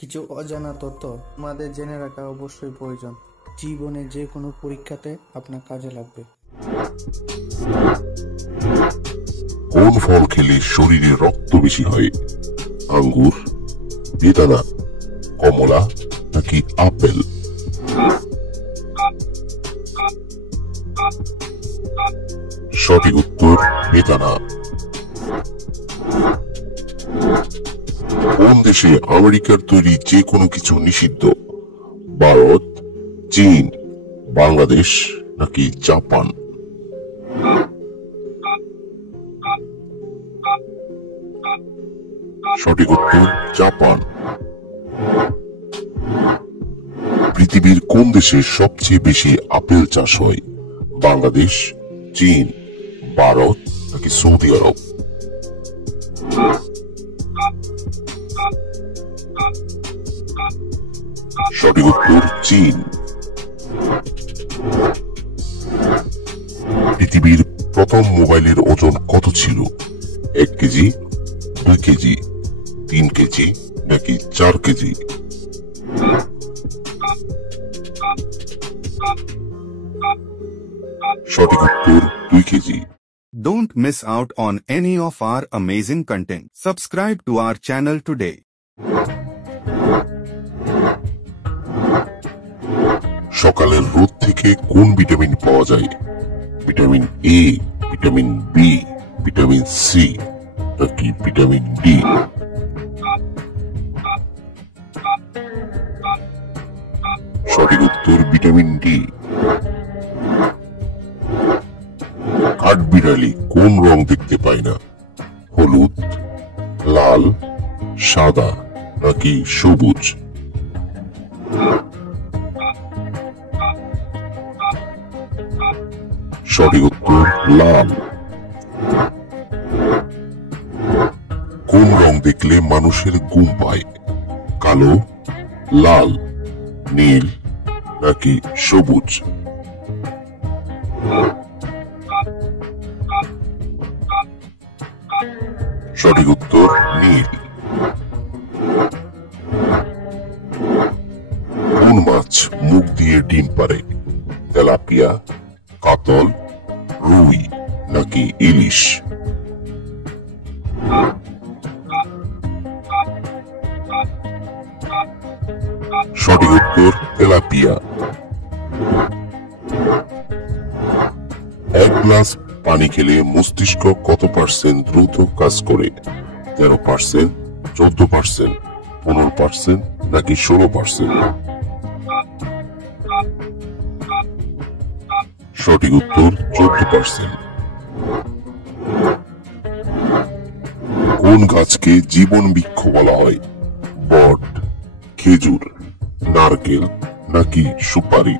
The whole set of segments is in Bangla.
কিছু অজানা তথ্য আমাদের জেনে রাখা অবশ্যই প্রয়োজন। জীবনে যে কোনো পরীক্ষাতে আপনার কাজে লাগবে। কোন ফল খেলে শরীরে রক্ত বেশি হয়? আঙ্গুর, বেদানা, কমলা নাকি আপেল? সঠিক উত্তর বেদানা। কোন দেশে আমেরিকার তৈরি যে কোনো কিছু নিষিদ্ধ? ভারত, চীন, বাংলাদেশ নাকি জাপান? সঠিক উত্তর জাপান। পৃথিবীর কোন দেশে সবচেয়ে বেশি আপেল চাষ হয়? বাংলাদেশ, চীন, ভারত নাকি সৌদি আরব? সঠিক উত্তর চীন। পৃথিবীর প্রথম মোবাইলের ওজন কত ছিল? 1 কেজি, 2 কেজি, 3 কেজি নাকি 4 কেজি? সঠিক উত্তর 2 KG. Don't miss out on any of our amazing content. Subscribe to our channel today. সকালের রোদ থেকে কোন ভিটামিন পাওয়া যায়? Vitamin A, vitamin B, vitamin C নাকি ভিটামিন ডি? সঠিক উত্তর ভিটামিন ডি। কাঠবিড়ালি কোন রং দেখতে পায় না? হলুদ, লাল, সাদা নাকি সবুজ? সঠিক উত্তর লাল। কোন রং দেখলে মানুষের ঘুম পায়? কালো, লাল, নীল নাকি সবুজ? সঠিক উত্তর নীল। কোন মাছ মুখ দিয়ে ডিম পারে? তেলাপিয়া, কাতল, রুই নাকি ইলিশ? সঠিক উত্তর তেলাপিয়া। 1 গ্লাস পানি খেলে মস্তিষ্ক কত % দ্রুত কাজ করে? 13%, 14%, 15% নাকি 16%? সঠিক উত্তর 14%। কোন গাছকে জীবন বৃক্ষ বলা হয়? বট, খেজুর, নারকেল নাকি সুপারি?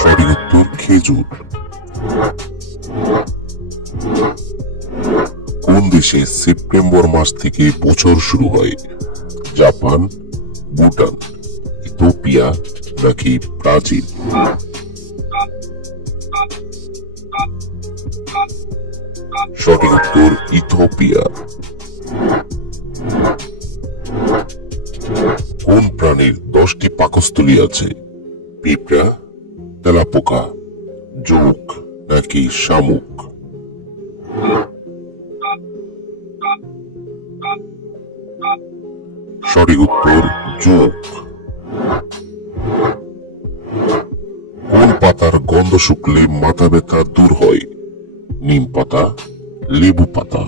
সঠিক উত্তর খেজুর। কোন দেশে সেপ্টেম্বর মাস থেকে বছর শুরু হয়? জাপান, ভুটান, ইথিওপিয়া নাকি ব্রাজিল? সঠিক উত্তর ইথিওপিয়া। কোন প্রাণীর 10টি পাকস্থলী আছে? পিঁপড়া, তেলাপোকা, জোঁক নাকি শামুক? সঠিক উত্তর জোঁক। কোন পাতার গন্ধ শুকলে মাথা ব্যথা দূর হয়? নিম পাতা, লেবু পাতা,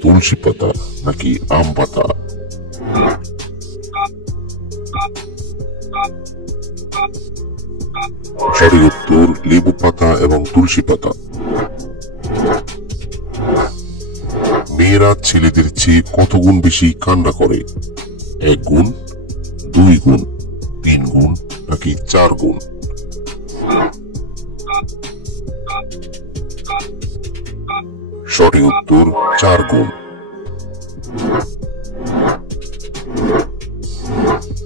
তুলসী পাতা নাকি আম পাতা? সঠিক উত্তর লেবু পাতা এবং তুলসী পাতা। মেয়েরা ছেলেদের চেয়ে কত গুণ বেশি কান্না করে? 1 গুণ, 2 গুণ, 3 গুণ নাকি 4 গুণ? সঠিক উত্তর 4 গুণ।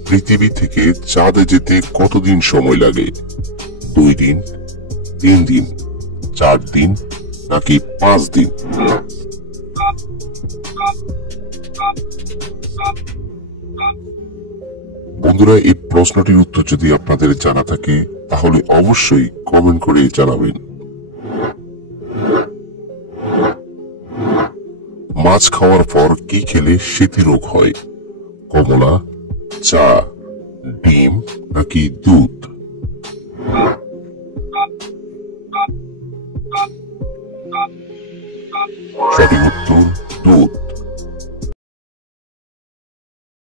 পৃথিবী থেকে চাঁদে যেতে কতদিন সময় লাগে? 2 দিন, 3 দিন, 4 দিন নাকি 5 দিন? বন্ধুরা, এই প্রশ্নটির উত্তর যদি আপনাদের জানা থাকে তাহলে অবশ্যই কমেন্ট করে জানাবেন। মাছ খাওয়ার পর কি খেলে স্মৃতিরোগ হয়? কমলা, চা, ডিম নাকি দুধ?